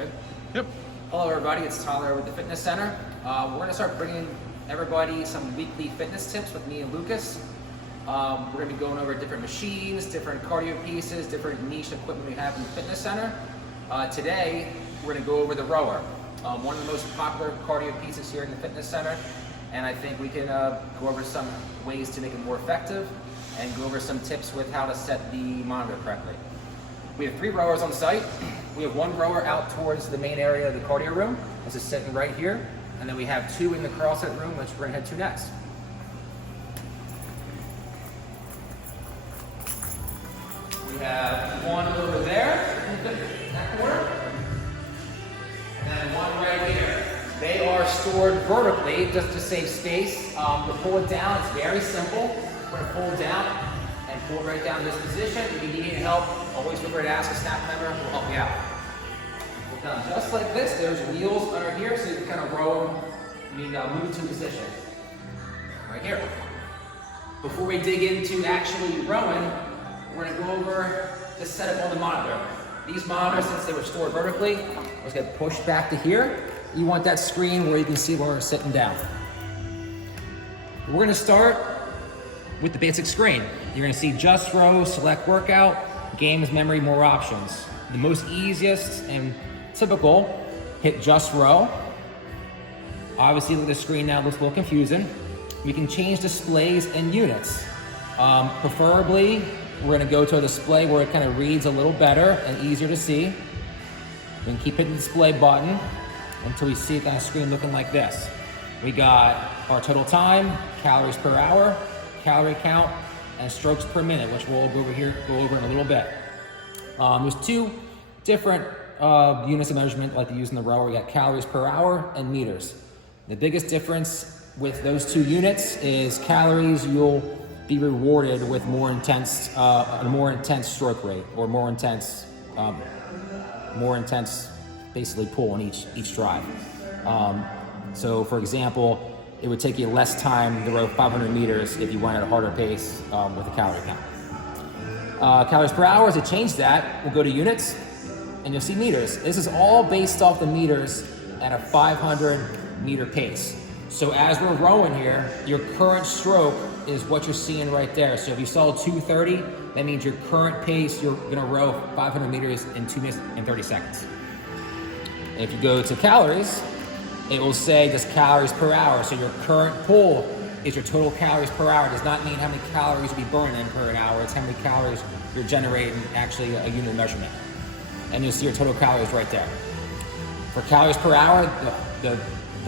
Good. Yep. Hello everybody, it's Tyler with the Fitness Center. We're going to start bringing everybody some weekly fitness tips with me and Lucas. We're going to be going over different machines, different cardio pieces, different niche equipment we have in the Fitness Center. Today, we're going to go over the rower, one of the most popular cardio pieces here in the Fitness Center. And I think we can go over some ways to make it more effective and go over some tips with how to set the monitor correctly. We have 3 rowers on site. We have 1 rower out towards the main area of the cardio room. This is sitting right here. And then we have 2 in the CrossFit room, which we're gonna head to next. We have 1 over there, in that corner. And then 1 right here. They are stored vertically, just to save space. To pull it down, it's very simple. We're gonna pull it down and pull it right down to this position. If you need any help, always feel free to ask a staff member, we'll help you out. Pull down just like this. There's wheels under here, so you can kind of row them, move to position. Right here. Before we dig into actually rowing, we're gonna go over the setup on the monitor. These monitors, since they were stored vertically, let's get pushed back to here. You want that screen where you can see where we're sitting down. We're gonna start with the basic screen. You're gonna see just row, select workout, games, memory, more options. The most easiest and typical, hit just row. Obviously, look at the screen now, it looks a little confusing. We can change displays and units. Preferably, we're gonna go to a display where it kind of reads a little better and easier to see. We can keep hitting the display button until we see it on a screen looking like this. We got our total time, calories per hour, calorie count, and strokes per minute, which we'll go over in a little bit. There's 2 different units of measurement like to use in the rower. We got calories per hour and meters. The biggest difference with those 2 units is calories, you'll be rewarded with a more intense stroke rate, or more intense basically pull on each drive. So for example, it would take you less time to row 500 meters if you went at a harder pace with a calorie count. Calories per hour, as it changed that, we'll go to units and you'll see meters. This is all based off the meters at a 500 meter pace. So as we're rowing here, your current stroke is what you're seeing right there. So if you saw 2:30, that means your current pace, you're gonna row 500 meters in 2 minutes and 30 seconds. If you go to calories, it will say just calories per hour. So your current pull is your total calories per hour. It does not mean how many calories you'll be burning per an hour. It's how many calories you're generating, actually a unit of measurement. And you'll see your total calories right there. For calories per hour, the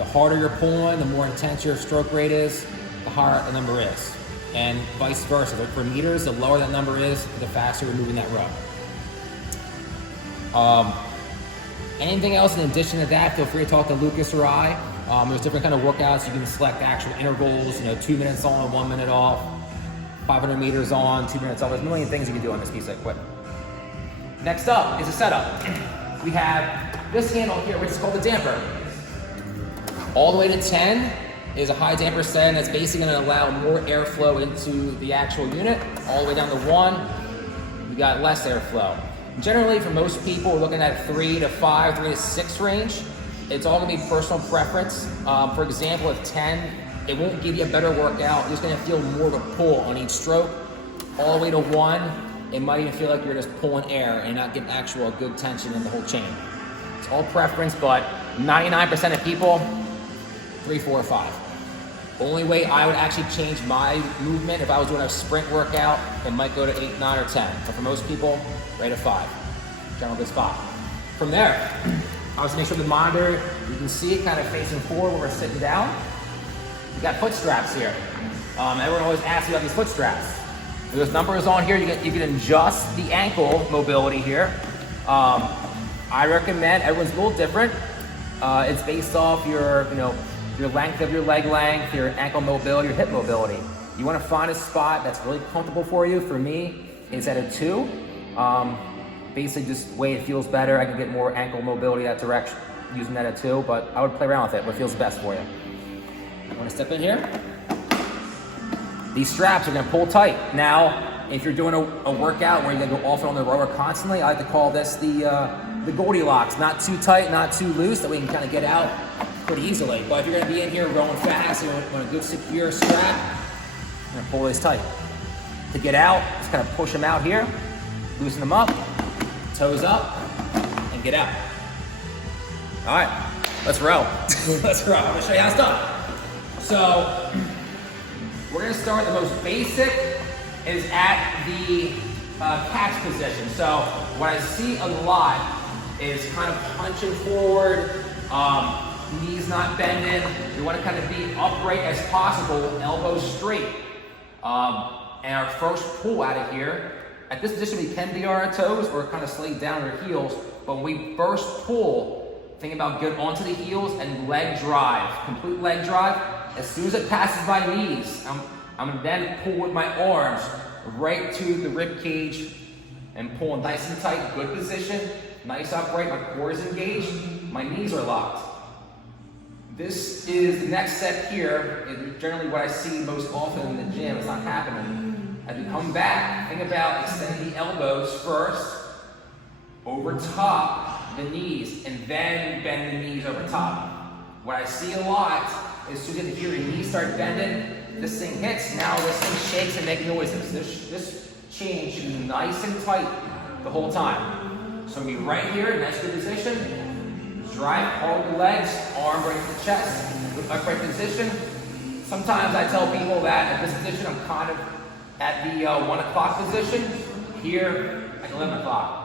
harder you're pulling, the more intense your stroke rate is, the higher the number is. And vice versa. But for meters, the lower that number is, the faster you're moving that row. Anything else in addition to that, feel free to talk to Lucas or I. There's different kind of workouts. You can select actual intervals, 2 minutes on, 1 minute off, 500 meters on, 2 minutes off. There's a million things you can do on this piece of equipment. Next up is the setup. We have this handle here, which is called the damper. All the way to 10 is a high damper setting that's basically gonna allow more airflow into the actual unit. All the way down to 1, we got less airflow. Generally, for most people, we're looking at 3 to 5, 3 to 6 range. It's all gonna be personal preference. For example, at 10, it won't give you a better workout. You're just gonna feel more of a pull on each stroke. All the way to 1, it might even feel like you're just pulling air and not getting actual good tension in the whole chain. It's all preference, but 99% of people, 3, 4, or 5. Only way I would actually change my movement, if I was doing a sprint workout, it might go to 8, 9, or 10. But for most people, right at 5. General good spot. From there, I was make sure the monitor, you can see it kind of facing forward where we're sitting down. We got foot straps here. Everyone always asks me about these foot straps. There's numbers on here. You can adjust the ankle mobility here. I recommend, everyone's a little different. It's based off your length of your leg length, your ankle mobility, your hip mobility. You want to find a spot that's really comfortable for you. For me, it's at a 2. Basically, just the way it feels better. I can get more ankle mobility that direction using that at 2, but I would play around with it, what feels best for you. You want to step in here? These straps are going to pull tight. Now, if you're doing a workout where you're going to go off and on the rower constantly, I like to call this the the Goldilocks, not too tight, not too loose, that we can kind of get out pretty easily. But if you're gonna be in here rolling fast, you want a good secure strap, you're gonna pull this tight. To get out, just kind of push them out here, loosen them up, toes up, and get out. All right, let's row. Let's row. I'm gonna show you how it's done. So, we're gonna start, the most basic is at the catch position. So, what I see a lot is kind of punching forward, knees not bending. You wanna kind of be upright as possible, elbows straight. And our first pull out of here, at this position we can be on our toes or kind of slightly down our heels, but when we first pull, think about get onto the heels and leg drive, complete leg drive. As soon as it passes my knees, I'm gonna then pull with my arms right to the rib cage and pull nice and tight, good position, nice upright, my core is engaged, my knees are locked. This is the next step here, and generally what I see most often in the gym, it's not happening. As we come back, think about extending the elbows first, over top the knees, and then bend the knees over top. What I see a lot is as soon as you hear your knees start bending, this thing hits, now this thing shakes and makes noises. This chain should be nice and tight the whole time. So be right here, nice good position. Drive hard the legs, arm right to the chest, upright position. Sometimes I tell people that at this position I'm kind of at the 1 o'clock position, here at 11 o'clock.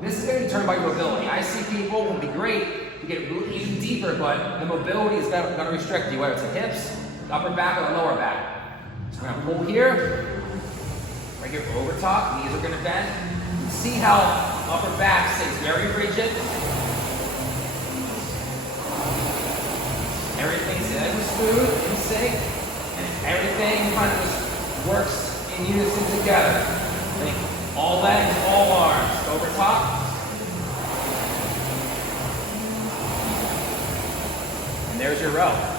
This is going to be determined by your mobility. I see people, it would be great to get even deeper, but the mobility is going to restrict you, whether it's the hips, the upper back, or the lower back. So we're going to pull here, right here over top, knees are going to bend. See how upper back stays very rigid. Everything's smooth, in sync, and everything kind of just works in unison together. Think all legs, all arms, over top. And there's your row.